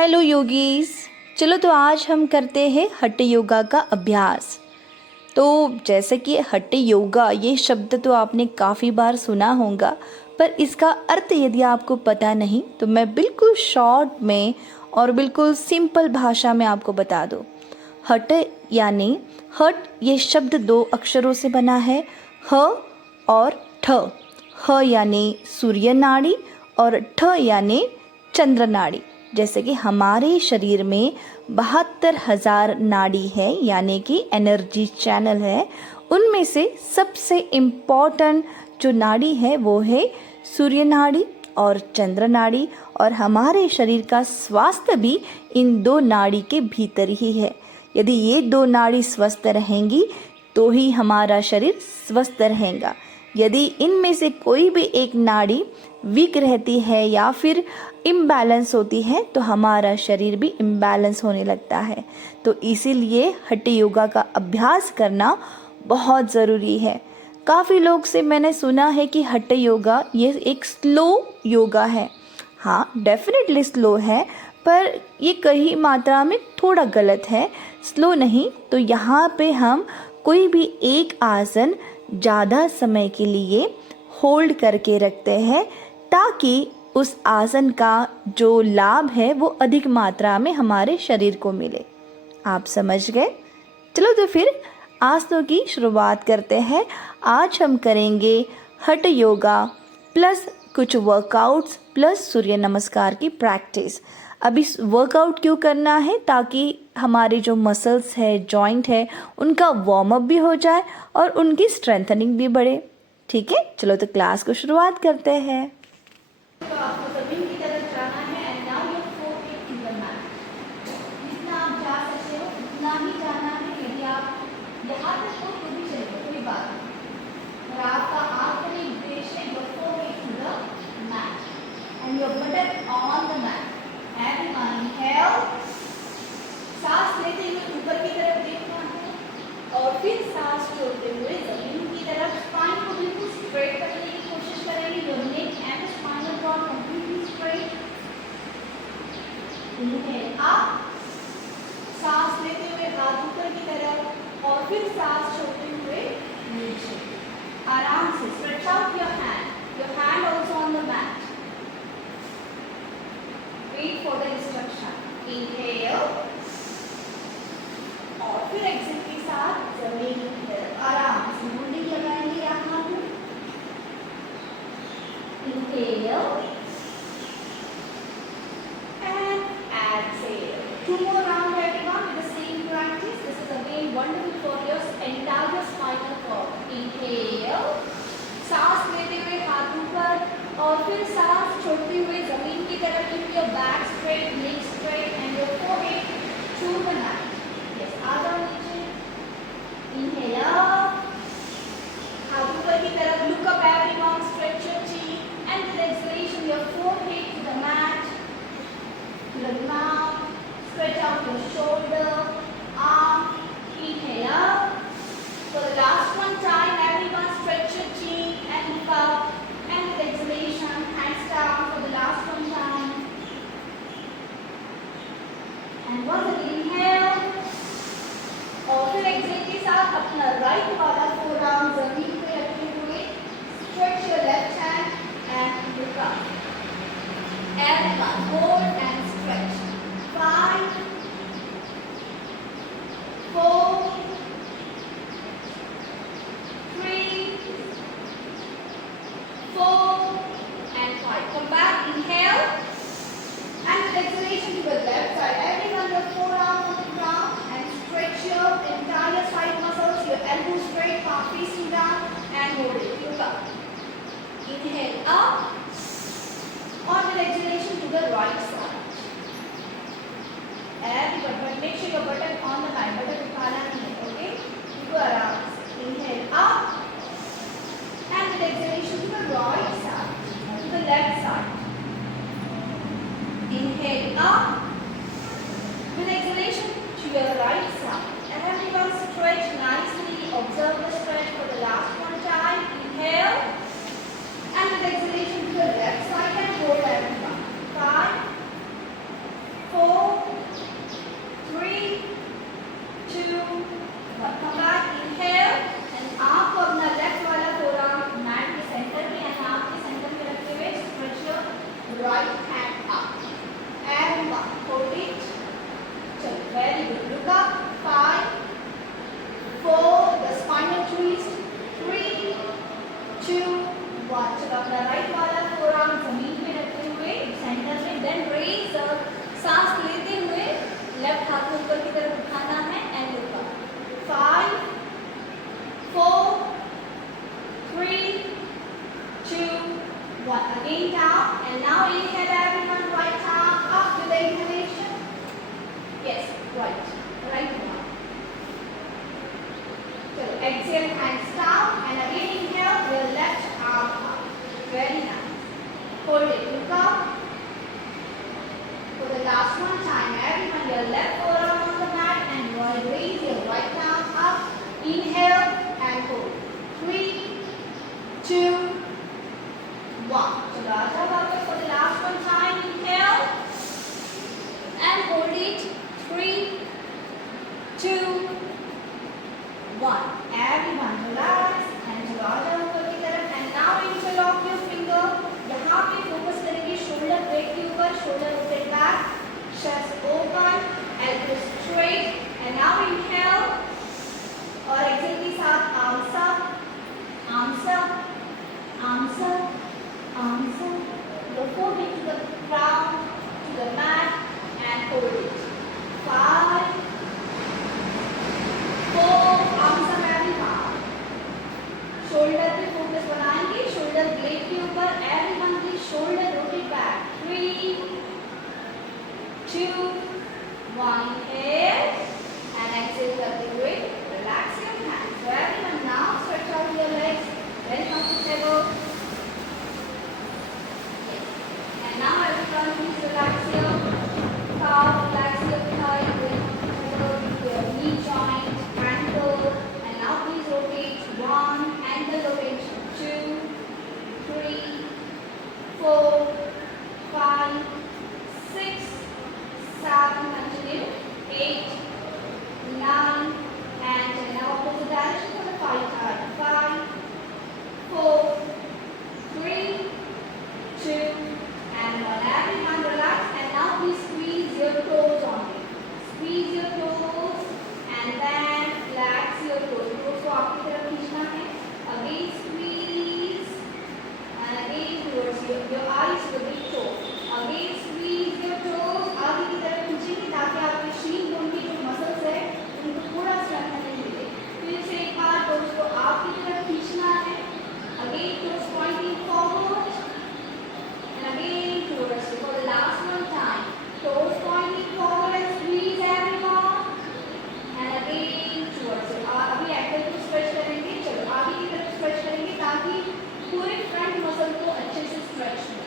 Hello yogis. चलो तो आज हम करते हैं हठ योगा का अभ्यास। तो जैसे कि हठ योगा ये शब्द तो आपने काफ़ी बार सुना होगा, पर इसका अर्थ यदि आपको पता नहीं तो मैं बिल्कुल शॉर्ट में और बिल्कुल सिंपल भाषा में आपको बता दूँ। हठ यानी हठ ये शब्द दो अक्षरों से बना है, ह और ठ। ह यानी सूर्य नाड़ी और ठ यानी चंद्र नाड़ी। जैसे कि हमारे शरीर में 72,000 नाड़ी है, यानी कि एनर्जी चैनल है। उनमें से सबसे इम्पॉर्टेंट जो नाड़ी है वो है सूर्य नाड़ी और चंद्र नाड़ी, और हमारे शरीर का स्वास्थ्य भी इन दो नाड़ी के भीतर ही है। यदि ये दो नाड़ी स्वस्थ रहेंगी तो ही हमारा शरीर स्वस्थ रहेगा। यदि इनमें से कोई भी एक नाड़ी वीक रहती है या फिर इम्बैलेंस होती है तो हमारा शरीर भी इम्बैलेंस होने लगता है। तो इसीलिए हठ योगा का अभ्यास करना बहुत ज़रूरी है। काफ़ी लोग से मैंने सुना है कि हठ योगा ये एक स्लो योगा है। हाँ, डेफिनेटली स्लो है, पर ये कहीं मात्रा में थोड़ा गलत है। स्लो नहीं, तो यहाँ पे हम कोई भी एक आसन ज़्यादा समय के लिए होल्ड करके रखते हैं ताकि उस आसन का जो लाभ है वो अधिक मात्रा में हमारे शरीर को मिले। आप समझ गए? चलो तो फिर आसनों की शुरुआत करते हैं। आज हम करेंगे हठ योगा प्लस कुछ वर्कआउट्स प्लस सूर्य नमस्कार की प्रैक्टिस। अब इस वर्कआउट क्यों करना है? ताकि हमारे जो मसल्स है, जॉइंट है, उनका वार्म अप भी हो जाए और उनकी स्ट्रेंथनिंग भी बढ़े। ठीक है, चलो तो क्लास को शुरुआत करते हैं। तो आपको जमीन की तरफ जाना है and now your foot is in the mat. जितना आप जा सकते हो उतना ही जाना है। यदि आप यहाँ तक हो तो भी चलेगा, कोई बात नहीं। और आपका आखिरी उद्देश्य है your foot is in the mat and your button on the mat. Everyone inhale, सांस लेते हुए ऊपर की तरफ देखना है और फिर सांस छोड़ते हुए जमीन की तरफ। स्पाइन को बिल्कुल स्ट्रेट करने की कोशिश करेंगे। Your neck and spinal cord completely straight. Inhale up, सांस लेते हुए हाथ ऊपर की तरफ और फिर सांस छोड़ते हुए नीचे। आराम से stretch out your hand also on the mat. Wait for the instruction. Inhale और फिर exhale के साथ जमीन की तरफ आराम से होल्डिंग लगाएंगे यहाँ पे। Inhale and exhale. Two more rounds everyone with the same practice. This is again wonderful for your entire spinal cord. Inhale, सांस लेते हुए हाथ ऊपर और फिर सांस छोड़ते हुए जमीन की तरफ। Keep your back straight, neck straight and your forehead to the mat. Yes, आ जाओ नीचे। Inhale up, हाथ ऊपर की तरफ। Look up everyone, stretch your chin. And with exhalation, your forehead to the mat, to the ground. Stretch out your shoulder, arm. Inhale up. For the last one time, everyone stretch your chin and look up. And with exhalation, hands down for the last one time. And once again, inhale. और फिर exhale के साथ अपना right वाला forearm जमीन पे रखे हुए stretch your left hand and look up. Everyone hold and stretch. 5, 4, 3, 4 and 5. Come back, inhale and with exhalation to the left side. Everyone your forearm on the ground and stretch your entire side muscles. Your elbows straight, palm facing down and hold it. Look up. Inhale up. On with exhalation to the right side. Everyone, but make sure your button on the line. Button उठाना नहीं है, okay? Do आराम से. Inhale up. And with exhalation to the right side, to the left side. Inhale up. With exhalation to your right side. And everyone stretch nicely. Observe the stretch for the last one time. Inhale. And with exhalation to the left side and hold everyone. 5, 4, 3, 2, 1. Come back, inhale and आपको अपना left वाला forearm mat के centre में या नाक के centre में रखते हुए stretch your right hand up and 1. Hold it. चलो, very good. Look up. 5, 4. The spinal twist. 3, 2, 1. चलो, अपना राइट वाला फोरआर्म जमीन पे रखते हुए सेंटर में, देन रेज, सांस लेते हुए लेफ्ट हाथ को ऊपर की तरफ उठाना है and look up. 5, 4, 3, 2, 1. Again down and now inhale everyone, right arm up with the inhalation. Yes, right one. So exhale, hands down and again inhale your left arm up. Very nice. Hold it, look up. For the last one time, everyone, your left forearm on the mat and you are raise your right arm up. Inhale and hold. 3, 2, 1. So Raja Baba for the last one time. Inhale and hold it. 3, 2, 1. Everyone relax and Raja ऊपर की तरफ and now interlock your finger. यहाँ पे focus करेंगे shoulder break के ऊपर, shoulder rotate back, chest open, elbows straight and now inhale और exhale के साथ arms up, arms up, arms up, arms up. Your forehead to the ground, to the mat and hold it. 5, 4, arms up everyone. Shoulder पे focus बनाएंगे, shoulder blade के ऊपर, everyone की shoulder rotate back. 3, 2, 1. Inhale and exhale करते हुए relax your hands. So everyone now stretch out your legs, very comfortable. Yes. And now everyone please relax your calf, relax your thigh, very comfortable with your knee joint, ankle. And now please rotate 1, ankle rotation, 2, 3, 4, 5, 6, 7, continue, 8, 9, and now opposite direction for the 5 time. 5, 4, 3, 2, and 1. Everyone relax and now please squeeze your toes on it. Squeeze your toes and then relax your toes. Toes को आपकी तरफ खींचना है. Again squeeze and again towards your eyes to the big toe. Again squeeze your toes. आगे की तरफ खींचेंगे ताकि आपके शीन बोन की जो मसल्स है उनको पूरा स्ट्रेंथनिंग मिले. फिर से एक बार टोज को आपकी तरफ खींचना है. Again toes pointing forward and again towards you. For the last one time, toes pointing forward and squeeze everyone and again towards you. अभी एंकल को स्ट्रेच करेंगे. चलो आगे की तरफ स्ट्रेच करेंगे ताकि पूरे फ्रंट मसल को अच्छे से स्ट्रेच हो.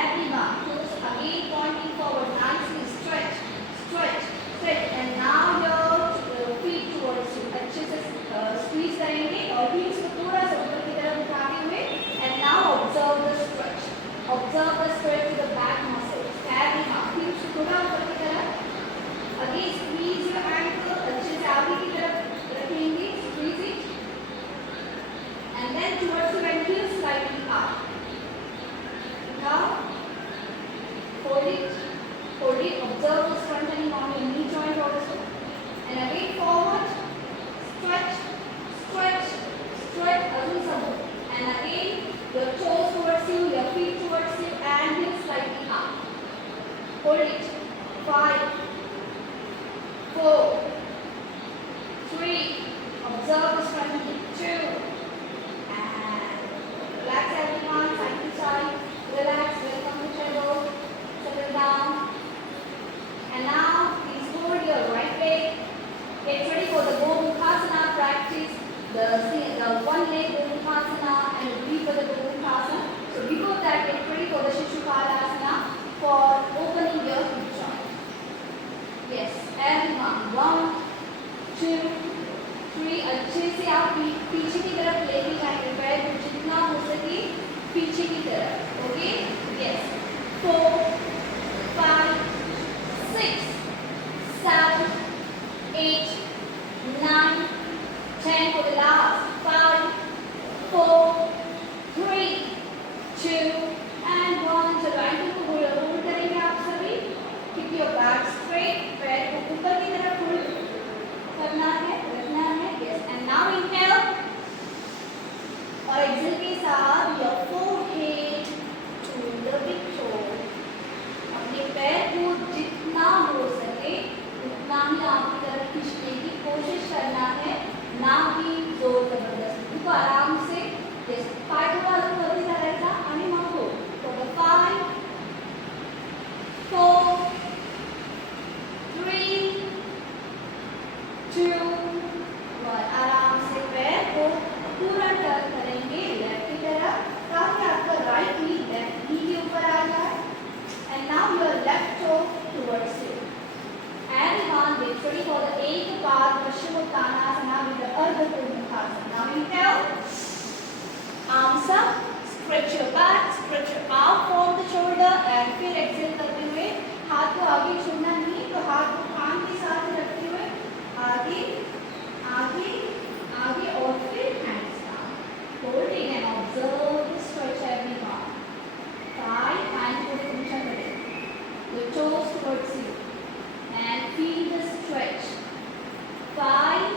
Everyone, toes again pointing forward, nicely stretch, stretch, stretch, and now your feet towards you. अच्छे से squeeze करेंगे और heels को थोड़ा सा ऊपर की तरफ उठाते हुए. And now observe the stretch. Observe the stretch to the back muscles. Everyone, heels को थोड़ा ऊपर की तरफ. Again squeeze your ankle. अच्छे से आगे की तरफ रखेंगे. Squeeze it. And then towards you and heels slightly up. Now, hold it, observe the strengthening on your knee joint also. And again forward, stretch, stretch, stretch, again some more. And again, your toes towards you, your feet towards you, and heels slightly up. Hold it. 5, 4, 3, observe the strengthening. 2, and relax everyone, side to side. Relax, very comfortable. Settle down. And now, please hold your right leg. Get ready for the Gomukhasana practice. The one leg Gomukhasana and a breathe for the Gomukhasana. So before that, get ready for the Shishupalasana for opening your hip joint. Yes, everyone. 1, 2, 3. अच्छे से आप पीछे की तरफ लेके जाएंगे. पैर जितना हो सके पीछे की तरफ. Okay? Yes. 4, 5, Ardha Gomukhasan. Now inhale, arms up, stretch your back, stretch your arm from the shoulder and फिर exhale करते हुए हाथ को आगे छोड़ना नहीं, तो हाथ को कान के साथ रखते हुए आगे आगे आगे और फिर hands down. Holding and observe the stretch everyone. 5 hands थोड़े ऊंचा करें, the toes towards you and feel the stretch. 5,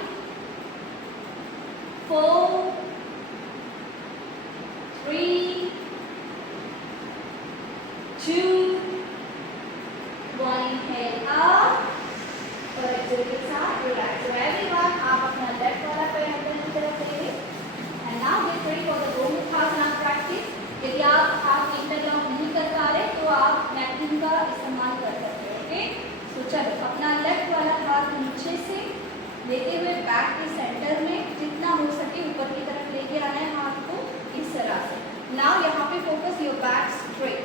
4, 3, 2, 1. Inhale up और exhale के साथ relax. So everyone, आप अपना left वाला पैर अंदर की तरफ लेंगे. And now get ready for the Gomukhasana practice. यदि आप इंटरलॉक नहीं कर पा रहे तो आप नैपकिन का इस्तेमाल कर सकते हैं. ओके, तो चलो अपना लेफ्ट वाला हाथ नीचे से लेते हुए बैक के सेंटर में जितना हो सके ऊपर की तरफ लेके आना है हाथ को इस तरह से. नाउ यहाँ पे focus your back straight,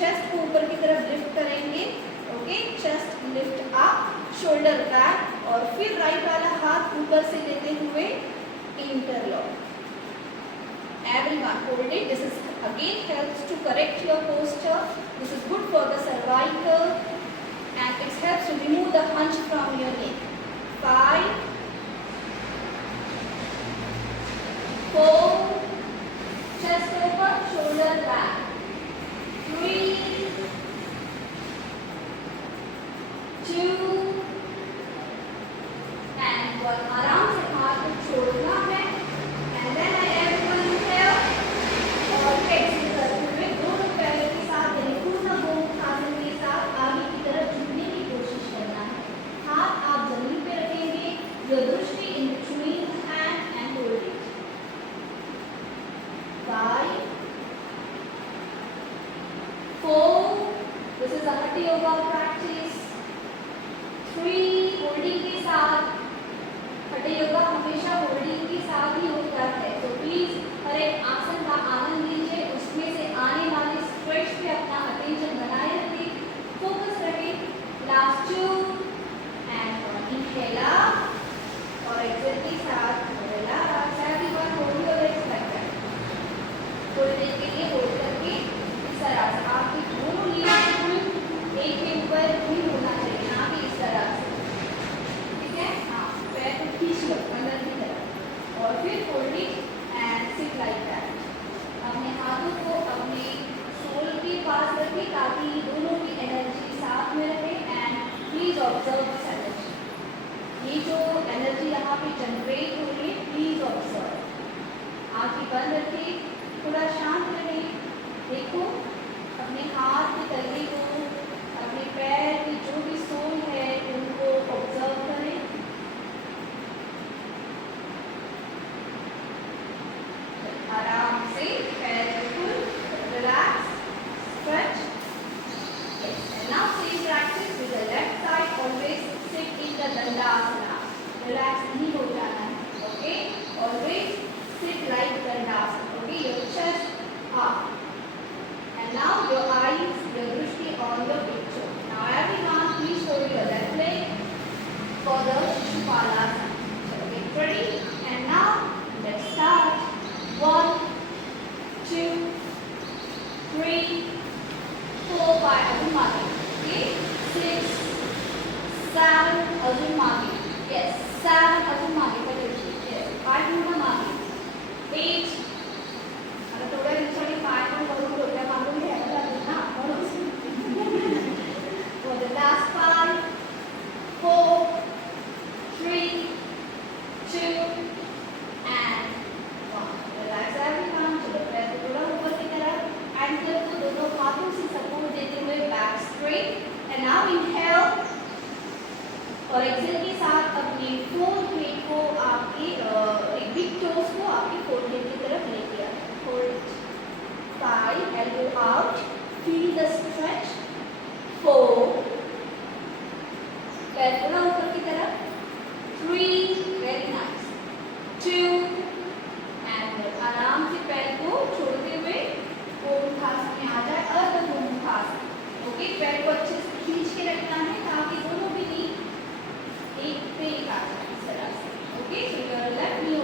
chest को ऊपर की तरफ लिफ्ट करेंगे. Okay, chest lift up, shoulder back और फिर राइट वाला हाथ ऊपर से लेते हुए interlock. Everyone hold it. This is again helps to correct your posture. This is good for the cervical and it helps to remove the hunch from your neck. 5, 4, chest open, shoulder back. 3, 2 and 1. आराम से हाथ को छोड़ना है and then everyone inhale और exhale करते हुए दोनों पैरों के साथ यानी पूर्ण गोमुखासन के साथ आगे की तरफ झुकने की कोशिश करना है. हाथ आप जमीन पे रखेंगे, your दृष्टि in between the hand and hold it. 5, 4, this is a Hatha Yoga practice. 3, holding के साथ. Hatha Yoga हमेशा होल्डिंग के साथ ही होता है, तो प्लीज हर एक आसन का आनंद लीजिए, उसमें से आने वाले स्ट्रेच पे अपना अटेंशन बनाए रखें, फोकस रखें. Last 2 and 1. इनहेल अप और एक्सहेल के साथ relax. Everyone hold your legs like that. थोड़ी देर के लिए होल्ड करके इस तरह से आपके दोनों लीव्स एक के ऊपर भी होना चाहिए, ना कि इस तरह से. ठीक है, हाँ, पैर को खींच लो अंदर की तरफ और फिर fold it and sit like that. अपने हाथों को अपने सोल के पास रखें ताकि दोनों की एनर्जी साथ में रहे and please observe this energy. ये जो एनर्जी यहाँ पे जनरेट हो रही है, प्लीज ऑब्जर्व. आंखें बंद रखें, थोड़ा शांत रहें. देखो अपने हाथ के तलवे को, अपने पैर की जो भी सोल है उनको ऑब्जर्व करें. आराम से पैर बिल्कुल relax, stretch. And now same practice with the left side. Always sit in the Dandasana. Relax नहीं हो जाना है. Okay. Always sit like Dandasana. Okay. Your chest up. And now your eyes, your drishti on your picture. Now everyone, please hold your left leg for the Shishupālasana. So get ready. And now let's start. 1, 2, 3, 4, 5. अजून मागे. Okay. 6, 7. अजून मागे. Yes. 7. अजून मागे. Yes. 5 पूर्ण मागे. 8. आता थोड्या दिवसांनी 5 पण करून डोक्या मागून घ्यायला लागेल ना म्हणून. For the last 5, 4, 3, 2 and 1. Relax everyone. चलो पैर को थोड़ा ऊपर की तरफ, एंकल को दोनों हाथों से सपोर्ट देते हुए back straight. And now inhale और एक्सहेल के साथ अपने फोरहेड को आपके एक बिग टोस को आपके फोरहेड की तरफ लेके आए. Hold 5, elbow out, feel the stretch. 4, पैर थोड़ा ऊपर की तरफ. 3, very nice. 2 and आराम से पैर को छोड़ते हुए गोमुखासन में आ जाए, अर्ध गोमुखासन. ओके, पैर को अच्छे से खींच के रखना है ताकि दोनों भी नी एक पे एक आ जाए इस तरह से. Okay, so your left knee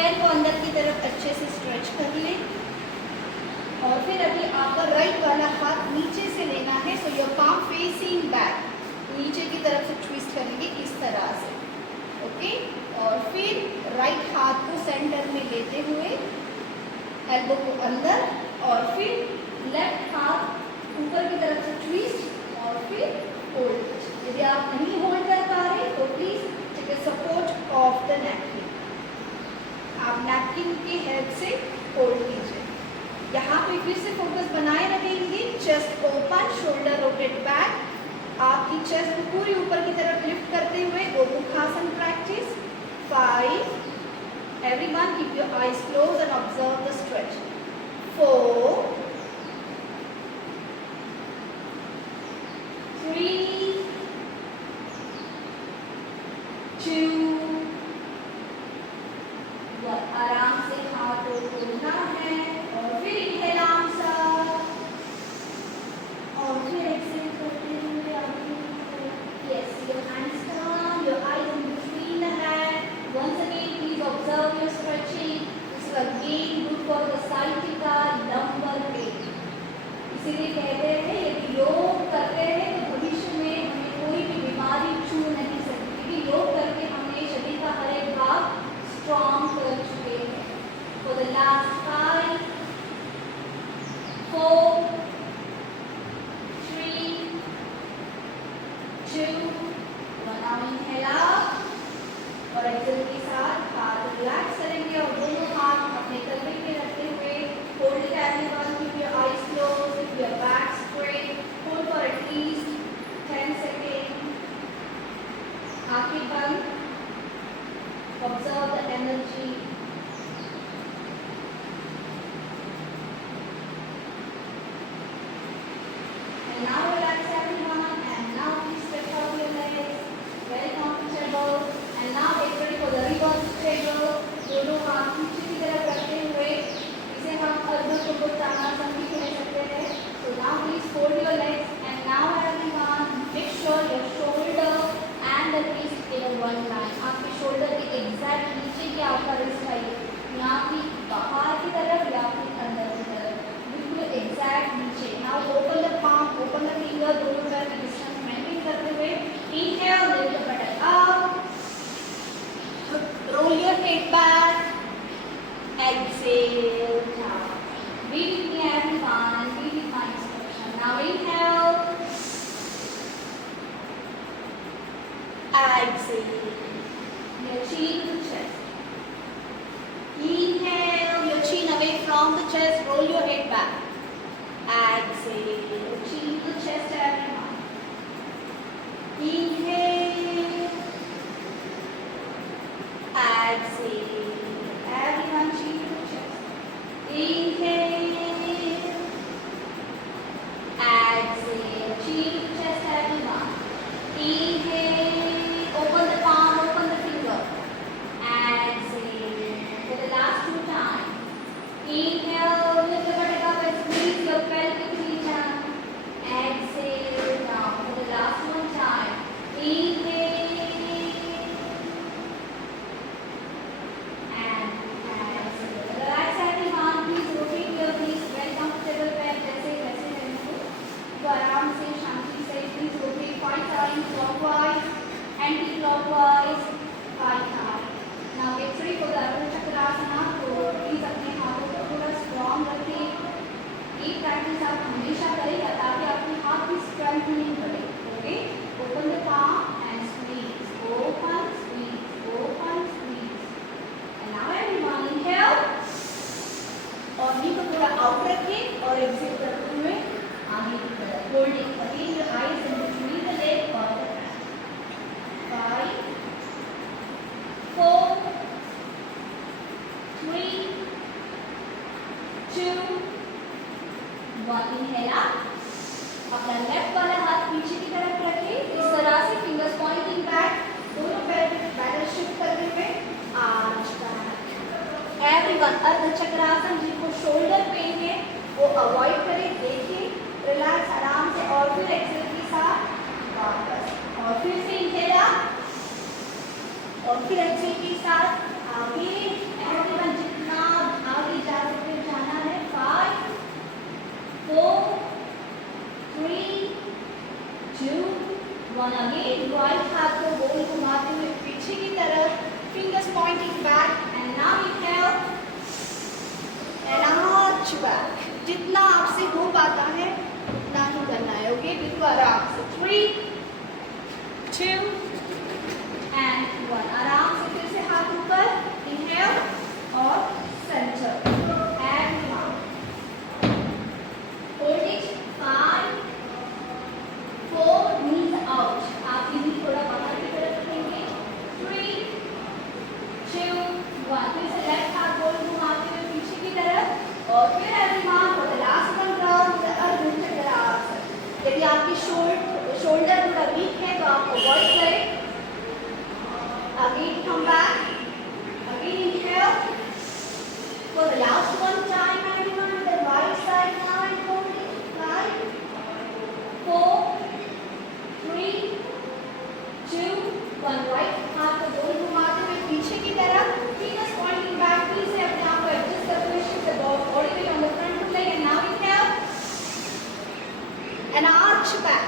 पैर को अंदर की तरफ अच्छे से स्ट्रेच कर लें और फिर अभी आपका राइट वाला हाथ नीचे से लेना है, so your palm facing back, नीचे की तरफ से ट्विस्ट करेंगे इस तरह से, ओके। और फिर राइट हाथ को सेंटर में लेते हुए एल्बो को अंदर और फिर लेफ्ट हाथ ऊपर की तरफ से ट्विस्ट और फिर होल्ड। यदि आप नहीं होल्ड कर पा रहे तो please take a support of the napkin, आप नैपकिन की हेल्प से होल्ड कीजिए। यहाँ पे फिर से फोकस बनाए रखेंगे, chest open, shoulder rotate back, आपकी चेस्ट को पूरी ऊपर की तरफ लिफ्ट करते हुए gomukhasana practice. 5, everyone keep your eyes closed and observe the stretch. 4, 3, 2, 1। आराम से हाथ को खोलना है और फिर इनहेल आर्म्स अप और फिर एक्सहेल करते हुए आगे। Yes, your hands down, your eyes in between the hand. Once again, please observe your stretching. This is again good for the sciatica, lumbar pain. इसीलिए कहते हैं यदि योग करते हैं तो भविष्य में हमें कोई भी बीमारी छू नहीं सकती, क्योंकि योग करके हमने शरीर का हर एक भाग स्ट्रॉन्ग कर चुके हैं। For the last 5, 4, 3, 2, 1। Now inhale up और एक्सेल के साथ हाथ रिलैक्स करेंगे और दोनों हाथ अपने कंधे पे रखते हुए hold it everyone, keep your eyes closed, keep your back straight, hold for at least 10 second. आंखें बंद, observe the energy. And now relax everyone, and now please stretch out your legs, very comfortable. And now get ready for the reverse straddle, दोनों हाथ पीछे की तरफ रखते हुए इसे हम अर्ध चतुर्थांगासन भी कह सकते हैं। So now please fold your legs, and now everyone make sure your shoulder and the wrist in a one line. आपके शोल्डर के एग्जैक्ट नीचे की आपका रिस्ट है, ना कि बाहर की तरफ या फिर अंदर की तरफ, बिल्कुल एग्जैक्ट नीचे। Now open the palm, open the finger, दोनों पैर की डिस्टेंस मेंटेन करते हुए inhale, lift the buttock up, roll your head back, exhale down. Breathe with me everyone and breathe with my instruction. Now inhale, exhale, your chin to the chest. Inhale, your chin away from the chest, roll your head back. Exhale, your chin to the chest everyone. Inhale, exhale, everyone chin to the chest. Inhale, exhale, chin to the chest everyone. Inhale, open the palm, open the finger. Exhale, for the last 2 times. Inhale, lift the buttock up and squeeze your pelvic region. Exhale down for the last 1 time. Inhale and exhale. Relax everyone. Please rotate your knees very comfortable पैर जैसे वैसे रहने दो। तो आराम से शांति से please rotate 5 times clockwise, anti-clockwise 5 times. Now get ready for the Ardha Chakrasana. तो please अपने हाथों को थोड़ा स्ट्रॉन्ग रखें। ये प्रैक्टिस आप हमेशा करें ताकि आपके हाथ की स्ट्रेंथनिंग बढ़े। Okay, open the palm and squeeze, open squeeze, open squeeze. And now everyone inhale और नी को थोड़ा आउट रखें और एक्सहेल करते हुए आगे की तरफ holding. Again your eyes in between the leg और द हैंड। 5, 4, 3, 2, 1। इनहेल अप, अपना लेफ्ट वाला हाथ पीछे की तरफ रखें, इस तरह से फिंगर्स पॉइंटिंग बैक, दोनों पैर पैडल शिफ्ट करते हुए आर्च बैक। एवरीवन अर्ध चक्रासन, जिनको शोल्डर पेन है वो अवॉइड करें, देखिए रिलैक्स आराम से और फिर एक्सेल के साथ वापस और फिर से इनहेल अप और फिर एक्सेल के साथ आगे। 1 अगेन राइट हाथ को गोल घुमाते हुए पीछे की तरफ, fingers pointing back and now inhale and arch back. जितना आपसे हो पाता है उतना ही करना है। ओके, बिल्कुल आराम से। 3 2 एंड 1। आराम से फिर से हाथ ऊपर, इनहेल और centre and hold it. 5 4 knees out, आप नी थोड़ा बाहर की तरफ रखेंगे। 3 2 1। फिर से लेफ्ट हाथ गोल घुमाते हुए पीछे की तरफ और फिर everyone for the last one round अर्ध चक्रासन। यदि आपकी शोल्डर थोड़ा वीक है तो आप अवॉइड करें। Again come back, again inhale for the last one time everyone with the right side now and hold it. 5 4 3 2 1। right हाथ को गोल घुमाते हुए पीछे की तरफ, fingers pointing back। फिर से अपने आप को एडजस्ट करते हुए shift the body weight on the front foot leg and now inhale and arch back,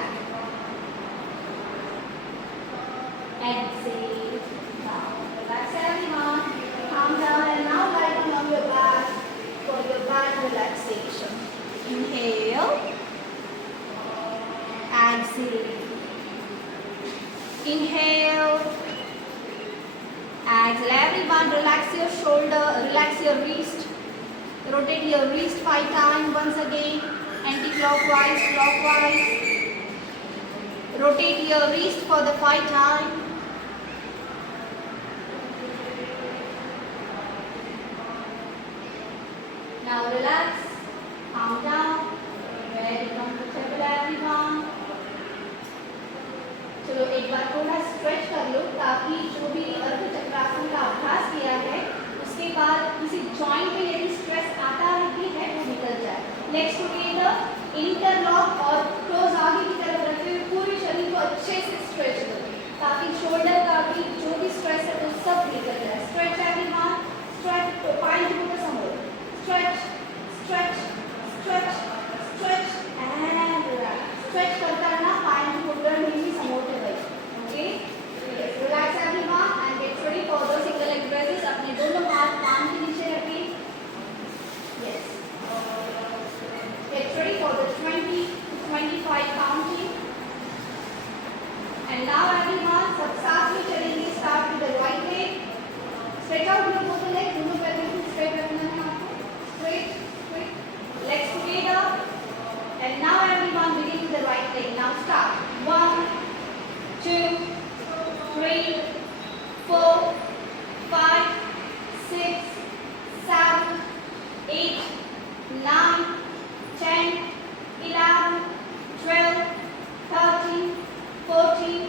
exhale. Relax everyone, calm down and now lie down on your back for your back relaxation. Inhale, exhale, inhale, exhale. Everyone relax your shoulder, relax your wrist, rotate your wrist 5 times once again, anti-clockwise, clockwise. Rotate your wrist for the 5 times. Now relax, calm down, very comfortable everyone. चलो एक बार थोड़ा stretch कर लो ताकि जो भी अर्ध चक्रासन का अभ्यास किया है उसके बाद किसी जॉइंट में यदि स्ट्रेस आता भी है वो निकल जाए। नेक्स्ट टुगेदर इंटरलॉक और क्लोज आगे की तरफ रखते हुए पूरे शरीर को अच्छे से स्ट्रेच करो ताकि शोल्डर का भी जो भी स्ट्रेस है वो सब निकल जाए। स्ट्रेच everyone, स्ट्रेच तो पाय को समोर, stretch stretch stretch stretch and relax. Stretch करता रहना, पाय को ऊपर नीचे समोर ठेवायचे। Okay, relax everyone and get ready for the single leg raises। अपने दोनों हाथ कान के नीचे रखें। Yes, get ready for the 20 to 25 counting and now everyone सब साथ में चलेंगे। start with the right leg, stretch out your both leg, दोनों पैर बिल्कुल straight रखना है आपको, straight straight legs together and now everyone begin with the right leg। now start 1 2 3 4 5 6 7 8 9 10 11 12 13 14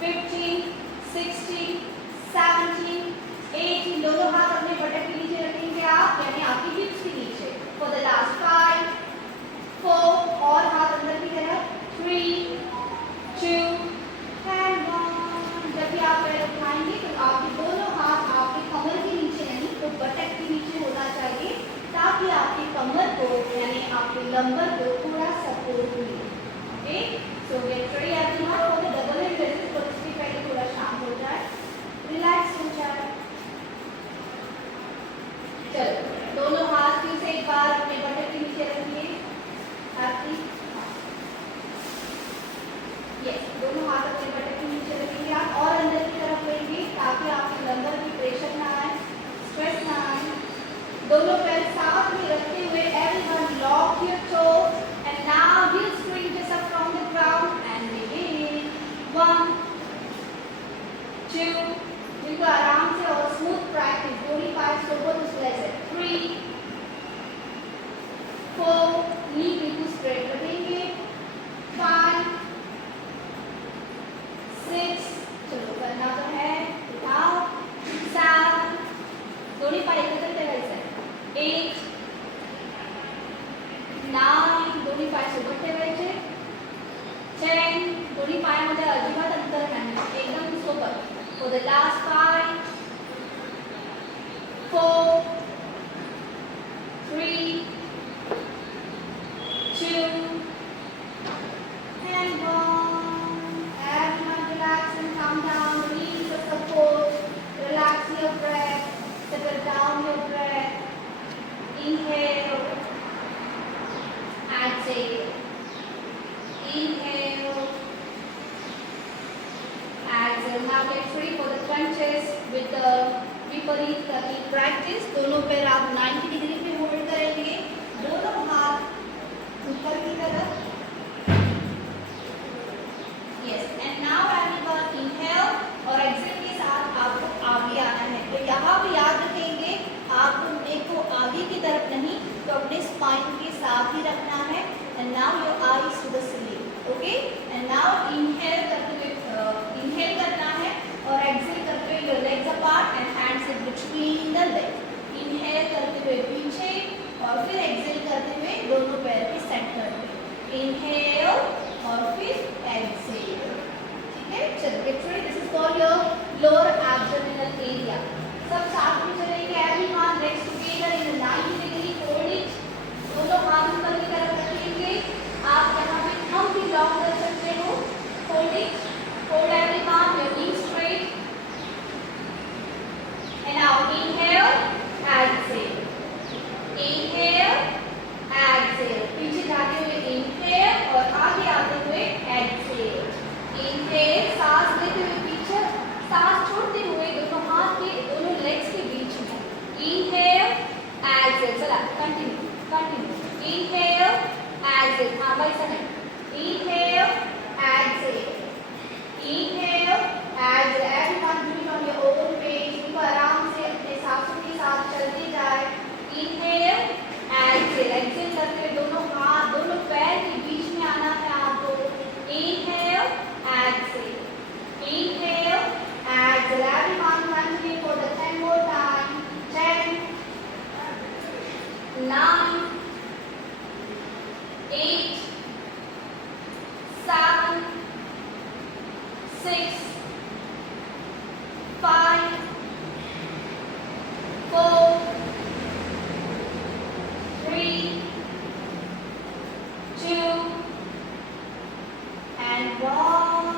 15 16 17 18। दोनों हाथ अपने बटन के नीचे रखेंगे आप, यानी आपकी हिप्स के नीचे। फॉर द लास्ट 5 4 और हाथ अंदर की तरफ, 3 2 and 1। जब भी आप पैर उठाएंगे तो आपके दोनों हाथ आपके कमर के नीचे नहीं तो बटन के नीचे होना चाहिए ताकि आपके कमर को यानी आपके लंबर को पूरा सपोर्ट मिले। Okay, so get ready everyone for the double leg raises। तो इसके पहले थोड़ा शांत हो जाए, रिलैक्स हो जाए। चलो दोनों हाथ फिर से एक बार अपने बटन के नीचे रखिए। आपकी यस, दोनों हाथ अपने बटन के नीचे रखेंगे आप और अंदर की तरफ लेंगे ताकि आपके लंबर की प्रेशर ना आए, स्ट्रेस ना आए। दोनों पैर साथ में रखते हुए everyone lock your toes and now heels reaches up from the ground and begin 1 2। बिल्कुल आराम से और स्मूथ प्रैक्टिस, दोनों पार्ट सोबर डिस्प्लेस है। 3 4 नी बिल्कुल स्ट्रेट रखेंगे। 5 6 चलो करना तो है, उठाओ। 7 दोनों पाय एकत्र ठेवायचे। 8 9 दोन्ही पाय सोबत ठेवायचे। 10 दोन्ही पायामध्ये अजिबात अंतर नाही, एकदम सोबत। For the last 5 4 3 2 and 1 and get ready for the crunches with the विपरीत करनी प्रैक्टिस। दोनों पैर आप 90 डिग्री पे होल्ड करेंगे, दोनों हाथ ऊपर की तरफ। Yes, and now everyone inhale और एक्सेल के साथ आपको आगे आना है। तो यहाँ भी याद रखेंगे आपको नेक को आगे की तरफ नहीं तो अपने स्पाइन के साथ ही रखना है। And now your eyes to the ceiling, okay. And now inhale करते हुए इनहेल करना है और एक्सेल करते हुए your legs apart and hands in between the legs. Inhale करते हुए पीछे और फिर एक्सेल करते हुए दोनों पैर के सेंटर पे। इनहेल और फिर एक्सेल, ठीक है। चलो get ready, this is for your lower abdominal area. सब साथ में चलेंगे, everyone let's together in 90 degree hold it. दोनों हाथ ऊपर की तरफ रखेंगे। आप यहाँ पे थंब भी लॉक कर सकते हो। Hold it, hold everyone, your knee straight. And now inhale, exhale, inhale, exhale. पीछे जाते हुए इनहेल और आगे आते हुए एक्सेल। इनहेल, सांस लेते हुए पीछे, सांस छोड़ते हुए दोनों हाथ के दोनों लेग्स के बीच में। इनहेल, एक्सेल, चला कंटिन्यू कंटिन्यू। इनहेल, एक्सेल, हाँ भाई सही। Inhale, exhale, inhale, exhale. Everyone do it on your own pace, उनको आराम से अपने सांसों के साथ चलते जाए। इनहेल, एक्सेल, एक्सेल करते हुए दोनों हाथ दोनों पैर के बीच में आना है आपको। Inhale, exhale, inhale, exhale. Everyone continue for the 10 more time. 10, 9, 8, 7, 6, 5, 4, 3, 2, and 1.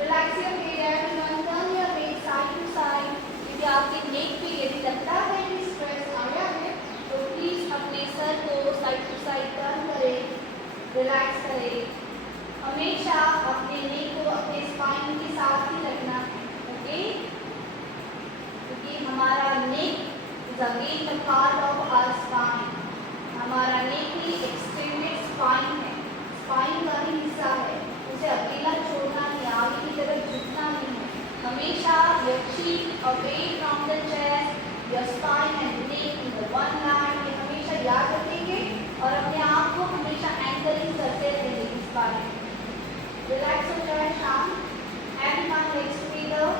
Relax your head, everyone. Turn your head side to side. यदि आपके नेक पे यदि लगता है कि स्ट्रेस आया है तो प्लीज अपने सर को साइड टू साइड टर्न करें, रिलैक्स करें। हमेशा अपने नेक को अपने स्पाइन के साथ ही रखना है, ओके। क्योंकि हमारा neck is again the part of our spine. हमारा नेक ही एक्सटेंडेड स्पाइन है, स्पाइन का ही हिस्सा है। उसे अकेला छोड़ना नहीं, आगे की तरफ झुकना नहीं है। हमेशा your cheek away from the chest, your spine and neck in the one line, ये हमेशा याद रखेंगे और अपने आप को हमेशा एंकरिंग करते रहेंगे इस बारे में। रिलैक्स हो जाए शाम। Everyone legs together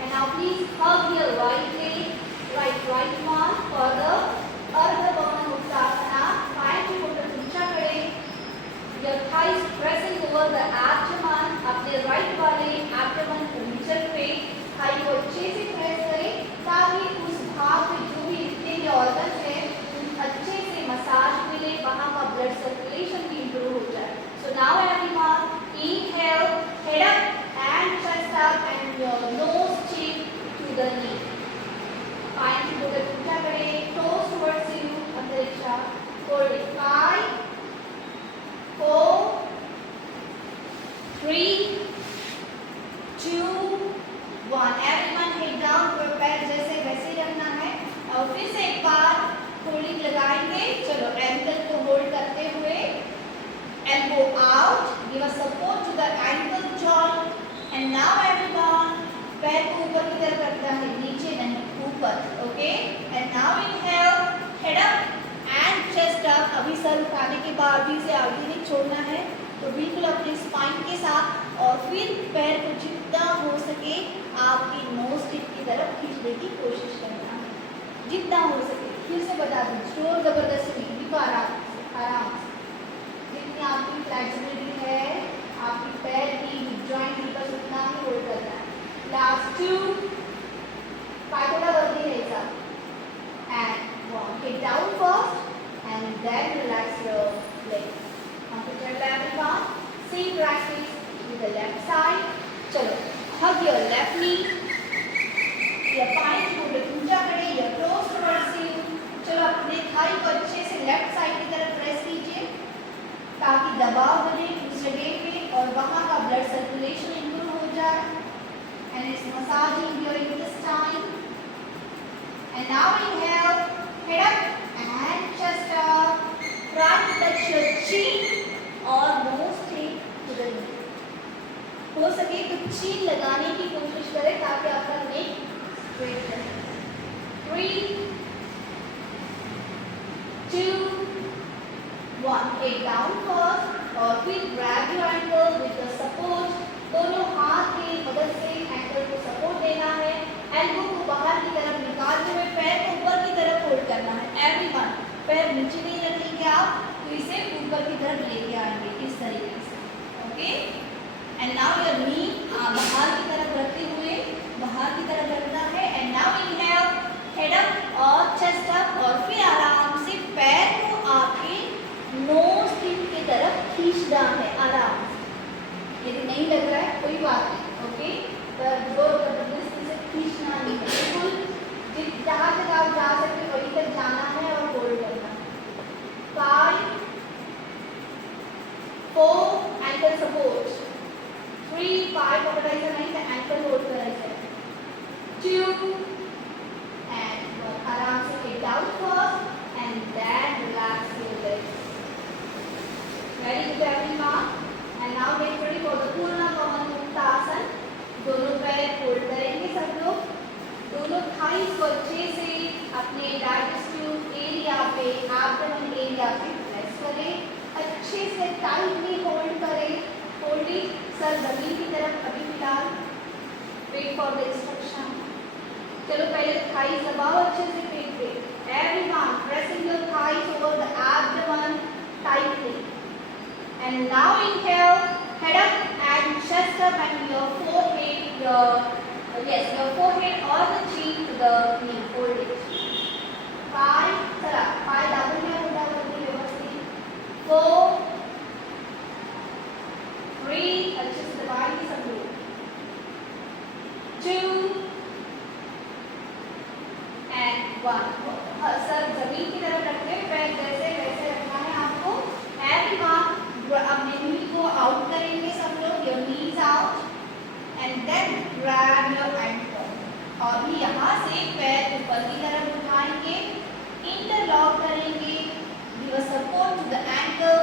and now please hug your right leg, right one for the Ardha Bhavan Uttanasana। पाँव को ऊंचा करें। Your thighs pressing over the abdomen, अपने राइट वाले abdomen को नीचे पे थाई को अच्छे से प्रेस करें ताकि उस भाग में जो भी जितने भी ऑर्गन है उन अच्छे से मसाज मिले, वहाँ का ब्लड सर्कुलेशन भी इम्प्रूव हो जाए। So now everyone, inhale, head up and chest up and your nose cheek to the knee। पाँव को ऊंचा करें, toes towards you, अंतरिक्षा, hold it, 5, 4, 3, 2, 1। Everyone head down, पैर जैसे वैसे ही रखना है और फिर से एक बार होल्डिंग लगाएंगे। चलो एंकल को होल्ड करते हुए elbow out, give a support to the ankle joint. And now everyone पैर को ऊपर की तरफ रखना है, नीचे नहीं ऊपर, okay. And now inhale, head up and chest up. अभी सर उठाने के बाद भी इसे आगे नहीं छोड़ना है, तो बिल्कुल अपने स्पाइन के साथ और फिर पैर को जितना हो सके आपकी नोज टिप की तरफ खींचने की कोशिश करना है, जितना हो सके। फिर से बता दूँ, जोर जबरदस्ती नहीं, बिल्कुल आराम से। जितनी आपकी फ्लेक्सिबिलिटी है, आपकी पैर की जॉइंट की बस उतना ही होल्ड करना है। लास्ट 2, पायथोड़ा वर्दी है ऐसा। And 1, get down first and then relax your leg। Comfortable everyone? Same practice with the left side। चलो, hug your left knee, your पाँव को ऊंचा करें, your toes towards you। चलो अपने थाई को अच्छे से लेफ्ट साइड की तरफ प्रेस कीजिए ताकि दबाव बने उस जगह पे और वहाँ का ब्लड सर्कुलेशन इंप्रूव हो जाए। massaging during this time. And now inhale, head up and chest up. Try to touch your chin or nose tip to the knee. हो सके तो चीन लगाने की कोशिश करें ताकि आपका नेक स्ट्रेट रहे. 3, 2, 1. Head down first और फिर grab your ankle with the support. दोनों हाथ की मदद से एंकल को सपोर्ट देना है. एल्बो को बाहर की तरफ निकालते हुए पैर को ऊपर की तरफ होल्ड करना है. एवरीवन, पैर नीचे नहीं रखेंगे आप, तो इसे ऊपर की तरफ लेके आएंगे इस तरीके से. Okay. And now your knee बाहर की तरफ रखते हुए बाहर की तरफ रखना है. And now inhale, head up और चेस्ट अप और फिर आराम से पैर को आपके नोज टिप की तरफ खींचना है आराम से. यदि नहीं लग रहा है कोई बात नहीं. ओके. पर जोर जबरदस्ती से खींचना नहीं है. बिल्कुल जहाँ तक आप जा सकते वहीं तक जाना है और होल्ड करना है. 5, 4, एंकल सपोर्ट. 3, 5 पकडायचं नाही तर एंकल होल्ड करायचं आहे. 2 and 1. आराम से head down first and then relax your legs. Very good everyone. And now get ready for the पूर्ण कमल मुक्तासन. दोनों पैर फोल्ड करेंगे सब लोग. दोनों थाइस को अच्छे से अपने डाइजेस्टिव एरिया पे, एब्डोमेन एरिया पे प्रेस करें. अच्छे से टाइटली होल्ड करें. होल्डिंग सर जमीन की तरफ अभी फिलहाल. Wait for the instruction. चलो पहले थाइस दबाओ अच्छे से पेट पे. Everyone pressing your thighs over the abdomen tightly. And now inhale, head up and chest up and your forehead, your forehead or the chin to the knee. Hold it. 5, चला 5 दाबून घ्या पोटावरती व्यवस्थित. 4, 3, अच्छे से दबाएंगे सब लोग. 2 and 1. सर जमीन की तरफ रखते हुए पैर जैसे वैसे रखना है आपको. एवरीवन अपने नी को आउट करेंगे सब लोग. Your knees out and then grab your ankle. और भी यहाँ से पैर ऊपर की तरफ उठाएंगे, इंटरलॉक करेंगे. Give a support to the ankle.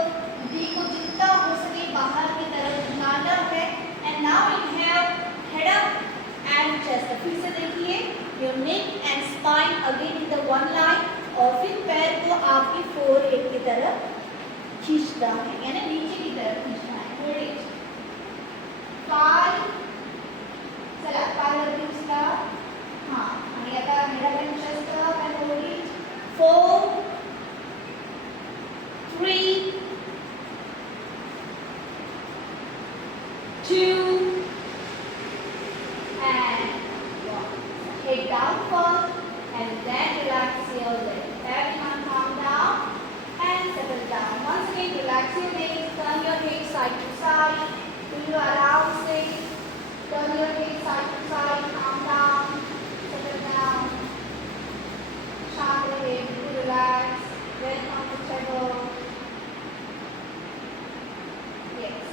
Knee को जितना हो सके बाहर की तरफ उठाना है. And now inhale, head up and chest. फिर से देखिए your neck and spine again in the one line. और फिर पैर को आपकी फोरहेड की तरफ खींचना है, यानी नीचे की तरफ खींचना है. Hold it. 5, चला 5 वरती उसका. हाँ आणि आता head up and chest up and hold it. 4, 3, 2 and 1. Head down first and then relax your legs. Everyone calm down and settle down. Once again, relax your legs, turn your head side to side. फिर आराम से turn your head side to side, calm down, settle down. शांत रहे, बिल्कुल relax, very comfortable. Yes.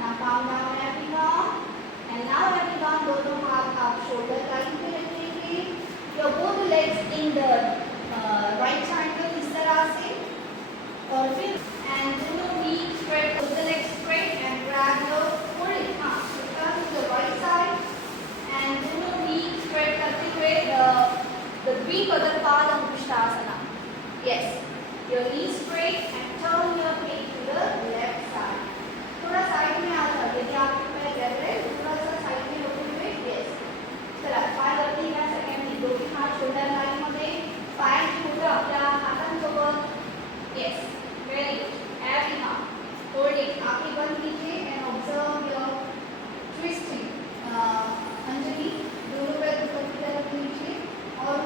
Now calm down everyone. And now everyone, दोनों हाथ आप shoulder line पे रखेंगे. Your both legs in the right triangle इस तरह से. और फिर and दोनों knee straight, put the legs straight and grab your hold it. हाँ, so turn to the right side and दोनों knee straight करते हुए the Dvipada Angushtasana. Yes, your knee straight and turn your head to the left side. थोड़ा side में आ जाओ. यदि आपके पैर गिर रहे हैं थोड़ा सा साइड में होते हुए. yes. चला 5 वरती घ्या. सेकंड दोन्ही हात शोल्डर लाइन मध्ये. पाय ठेवून आपल्या हातांसोबत. yes. very good. everyone hold it. आंखें बंद कीजिए and observe your twisting. Anjali दोनों पैर ऊपर की तरफ नीचे और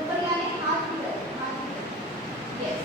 ऊपर यानी हाथ की तरफ. yes.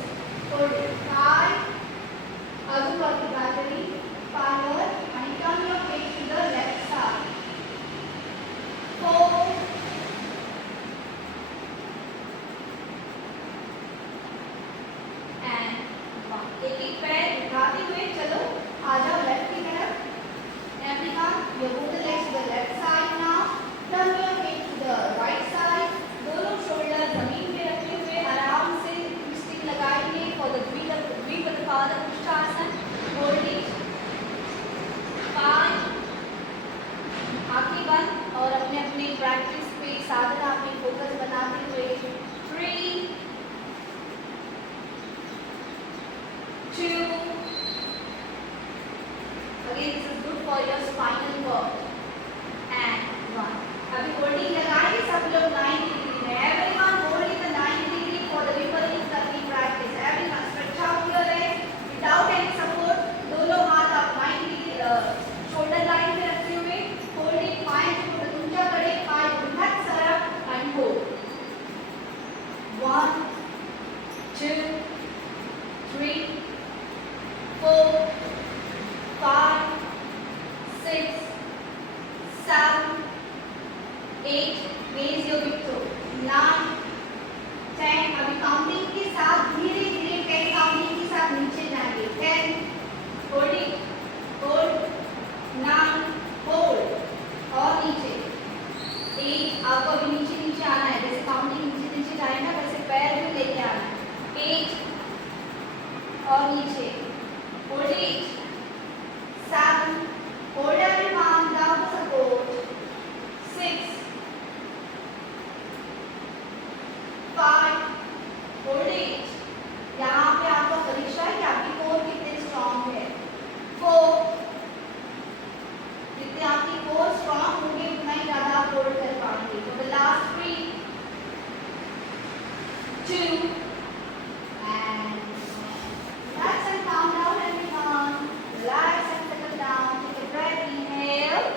7, 8, raise your big toe, 9, 10, अभी काउंटिंग के साथ धीरे धीरे 10 काउंटिंग के साथ नीचे जाएंगे, 10, hold it, hold, 9, hold, और नीचे, 8, आपको अभी नीचे नीचे आना है, जैसे काउंटिंग नीचे नीचे जाए ना वैसे पैर भी लेके आना है, 8, और नीचे, hold it, 7, hold everyone down for support, 6, 5, hold it, यहाँ पे आपका परीक्षा है कि आपकी कोर कितने स्ट्रॉन्ग है, 4, जितने आपकी कोर स्ट्रॉन्ग होगी उतना ही ज़्यादा आप होल्ड कर पाएंगे, तो the last 3, 2, and relax and calm down everyone, relax and settle down, take a breath, inhale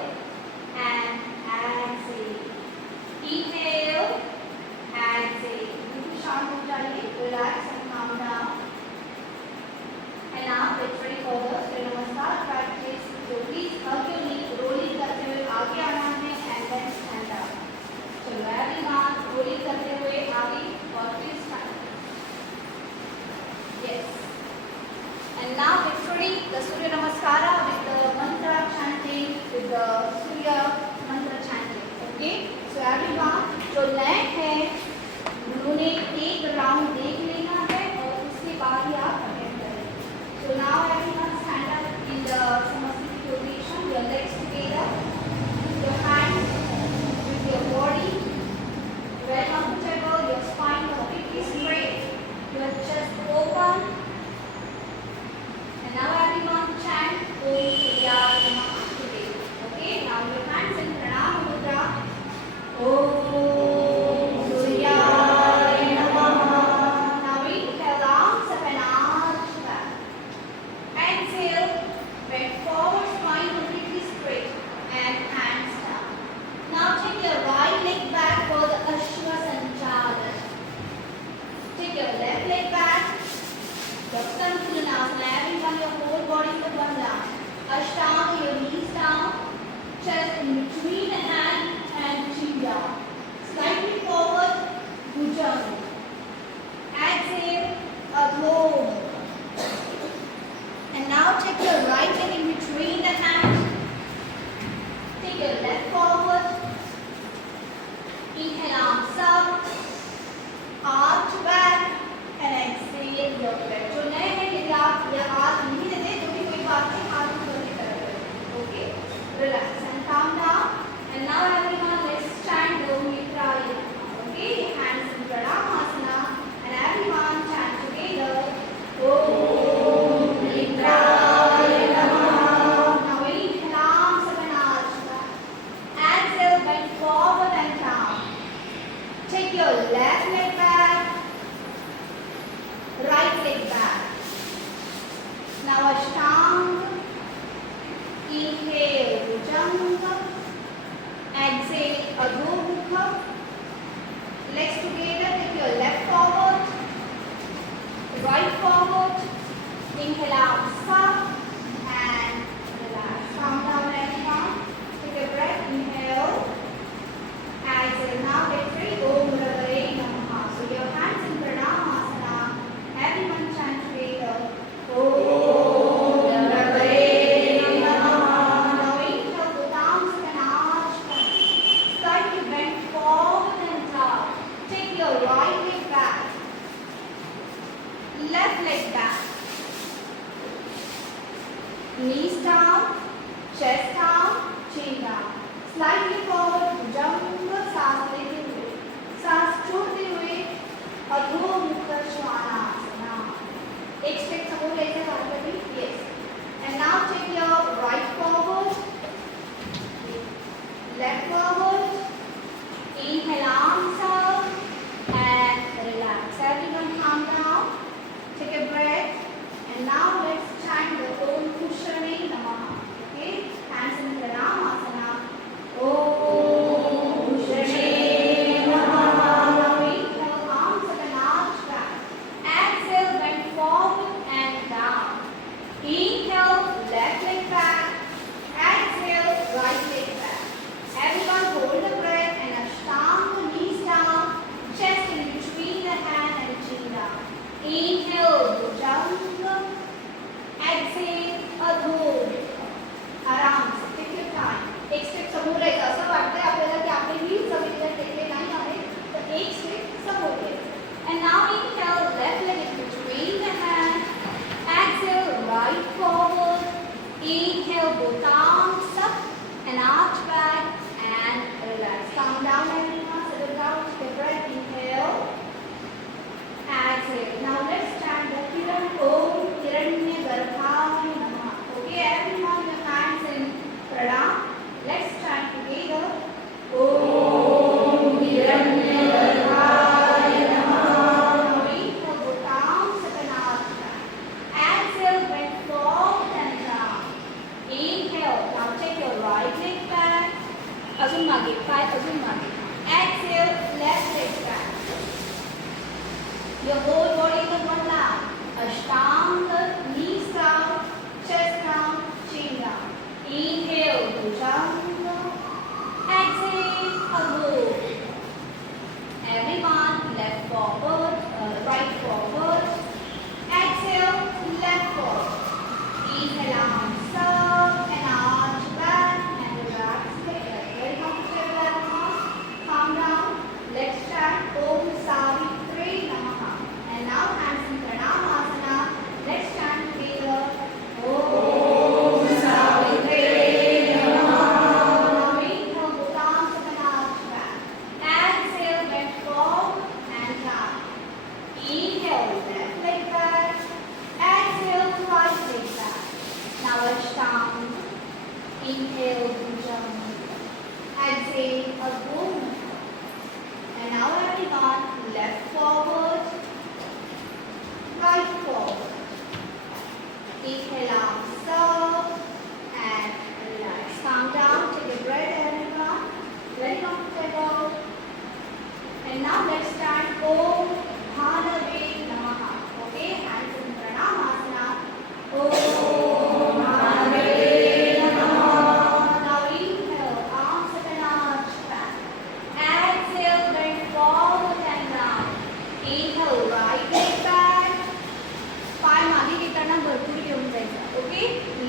and exhale, inhale, exhale, बिल्कुल शांत हो जाइए, relax and calm down, and now let's ready for the Surya Namaskar practice, so please hug your knee, rolling करते हुए आगे आना है and then stand up, चलो everyone, rolling करते हुए आगे और फिर stand up, yes, and now let's ready the Surya Namaskara with the mantra chanting, with the Surya mantra chanting, okay, so everyone, जो नए हैं उन्होंने एक राउंड देख लेना है और उसके बाद ही आप अटेंड करें, so now everyone stand up in the Samasthiti position, your legs together, your hands with your body well comfortable, your spine completely straight, your chest open, and now everyone chant Om Suryaya Namaha together, okay, now your hands in Pranam Mudra, Om Suryaya Namaha, now inhale arms up and arch back, exhale, bend forward, spine completely straight, and hands down, now take your right leg back for the Ashwa Sanchalan, take your left leg back, Santulanasana, everyone your whole body put one down, Ashtanga, your knees down, chest in between the hand and chin down, slightly forward, Bhujanga, exhale, Adho, and now take your right leg in between the hands, take your left forward, inhale arms up, arch back, and exhale your breath. जो नए हैं यदि आप ये हाथ नहीं देते तो भी कोई बात नहीं, हाथ ऊपर की तरफ करें, okay, relax and calm down, and now everyone let's chant Om Mitraya Namaha, okay, hands in Pranamashana, and everyone chant together Om Mitraya Namaha, now inhale arms up and arch back, exhale bend forward and down, take your left leg back, right leg back, now Ashtanga, inhale Bhujanga, exhale Adho Mukha, legs together, take your left forward, right forward, inhale arms up and relax, calm down everyone, take a breath, inhale, exhale, now get ready, Om Ragare Namaha, so your hands in Pranamashana, everyone chant together, Om Ragare Namaha, now inhale, put arms up and arch back, slightly bend forward and down, take your right leg back, left leg back, knees down, chest down, chin down, slightly forward, Bhujanga, सांस लेते हुए, सांस छोड़ते हुए, अधो मुख श्वानासना, एक step समोर लेते हैं बात करें, yes, and now take your right forward, left forward, inhale arms up and relax, everyone calm down, take a breath, and now let's chant the Om Kushane Namaha, okay, hands in Pranamashana, Om Kushane Namaha, now inhale arms up and arch back, exhale bend forward and down, inhale left leg back, exhale right leg back, समोर यायचं असं वाटतंय आपल्याला की आपले heal जमिनीला टेकले नाही आहेत तर एक स्टेप समोर घ्यायचं. And now inhale, left leg in between the hands. Exhale, right forward. Inhale, both arms up and arch back and relax. Calm down everyone, settle down, take a breath. Inhale. Exhale. Now let's stand up. Kiran Om Hiranya Garbhaya Namah. Okay, everyone, your hands in pranam. Let's stand together. Om Hiranya Garbhaya Namah. Now inhale, both arms up and arch back. Exhale, bend forward and down. Inhale. Now take your right leg back. अजून मागे, पाय अजून मागे. Exhale, left leg back. Your whole body is in one line. Ashtanga, knees down, chest down, chin down. Inhale, Bhujanga. Exhale, Adho. Everyone, left forward, right forward. Exhale, left forward. Inhale, arms up and arch back and relax. Very comfortable, everyone. Calm down. Let's stand. Om Savitri Namaha. And now hands in Pranamasana. Let's stand together. Om Savitri Namaha. Now inhale, both arms up and arch back. Exhale, bend forward and down. Inhale, left leg back. Exhale, right leg back. Now Ashtanga. Inhale, Bhujanga. Exhale, Adho. And now everyone, left forward, right forward. Inhale, arms up and relax. Calm down, take a breath everyone. Very comfortable. And now let's stand Om Bhanave Namaha. Okay, hands in Pranamasana. Om Bhanave Namaha. Now inhale, arms up and arch back. Exhale, bend forward and down. Inhale, right leg back. पाय मागे घेताना भरपूर घेऊन जायचं. Okay,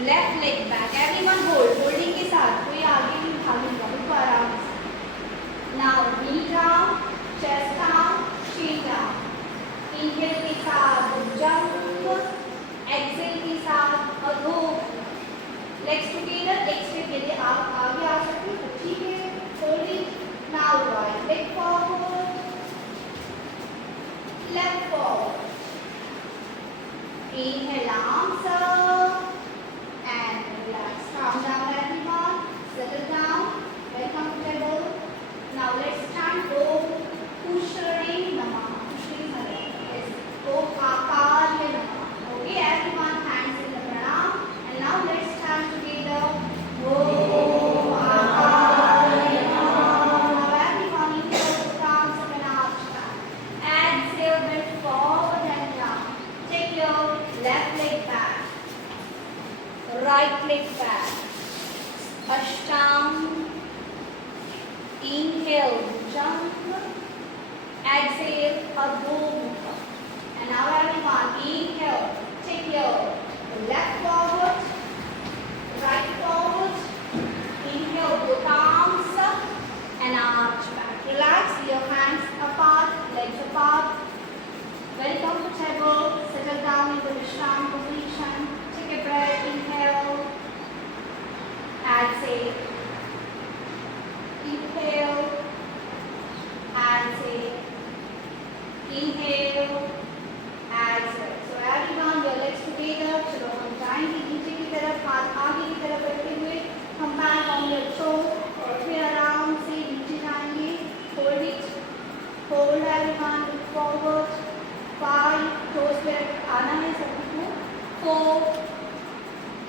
left leg back. Everyone hold, holding के साथ कोई आगे नहीं भागेगा, ऊपर आराम से. Now knee down, chest down, chin down. Inhale के साथ जंप, एक्सहेल के साथ अधो. Legs together. एक स्टेप यदि आप आगे आ सकते हो तो ठीक है. Hold it. Now right leg forward, left forward. Inhale, arms up and relax. Calm down everyone. Settle down. Very comfortable. Now let's stand. Om Pushkari Namaha. Pushkari Namaha. Yes. Om Akarya Namaha. Okay, everyone, hands in the pranam. And now let's stand together. Om Akarya Namaha. Now everyone, inhale, both arms up and arch back. Exhale, bend forward and down. Take your left leg back, right leg back. Ashtanga. Inhale, Bhujanga. Exhale, Adho Mukha. And now everyone, inhale, take your left forward, right forward. Inhale, both arms up and arch back. Relax your hands apart, legs apart. Very comfortable. Settle down in the Vishrama position. Take a breath. Inhale. Exhale. Inhale. Exhale. Inhale. Exhale. So everyone, your legs together. चलो हम जाएंगे नीचे की तरफ, हाथ आगे की तरफ बढ़ते हुए. Come back on your toes और फिर आराम से नीचे जाएंगे. Hold it. Hold everyone. Look forward. 5 toes पे आना है सभी को. 4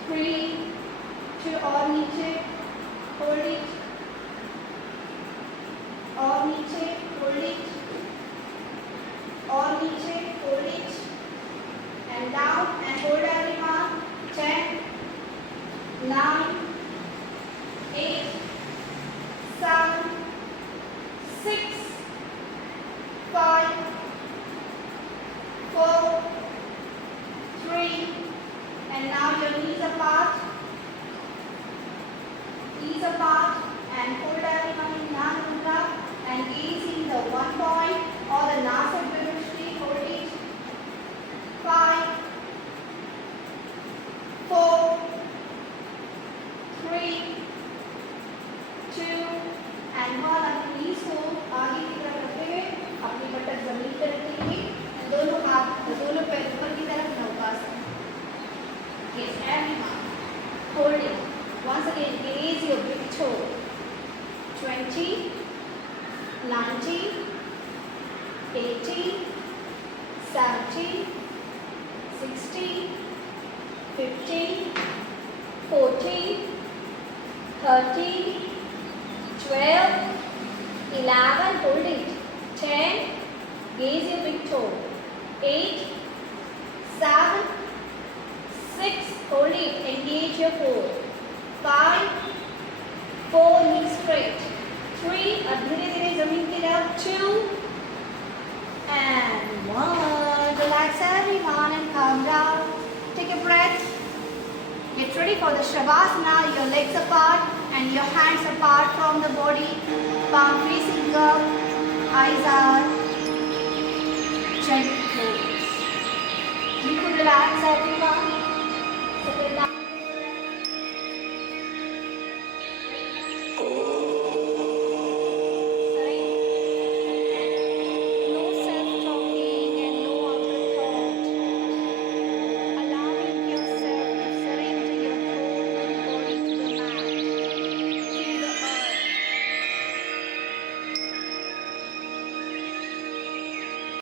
3 फिर और नीचे. Hold it. और नीचे. Hold it. और नीचे. Hold it. And down and hold everyone. 10 9 8 7 6 5 4 3 and now your knees apart hand अपने नीज को आगे की तरफ रखते हुए अपनी पटक जमीन पर रखेंगे, दोनों हाथ दोनों पैर ऊपर की तरफ नौकासन। Yes, everyone. Holding. Once again, gaze your big toe. 20, 90, 80, 70, 60, 50, 40, 13, 12, 11, hold it. 10, gaze your big toe. 8, 7, 6, hold it, engage your core. 5, 4, knee straight. 3, अब धीरे धीरे जमीन की तरफ. 2, and 1. Relax everyone and calm down. Take a breath. Get ready for the Shavasana. Your legs apart and your hands apart from the body. Palm facing up. Eyes are gently closed. You could relax everyone. Settle down.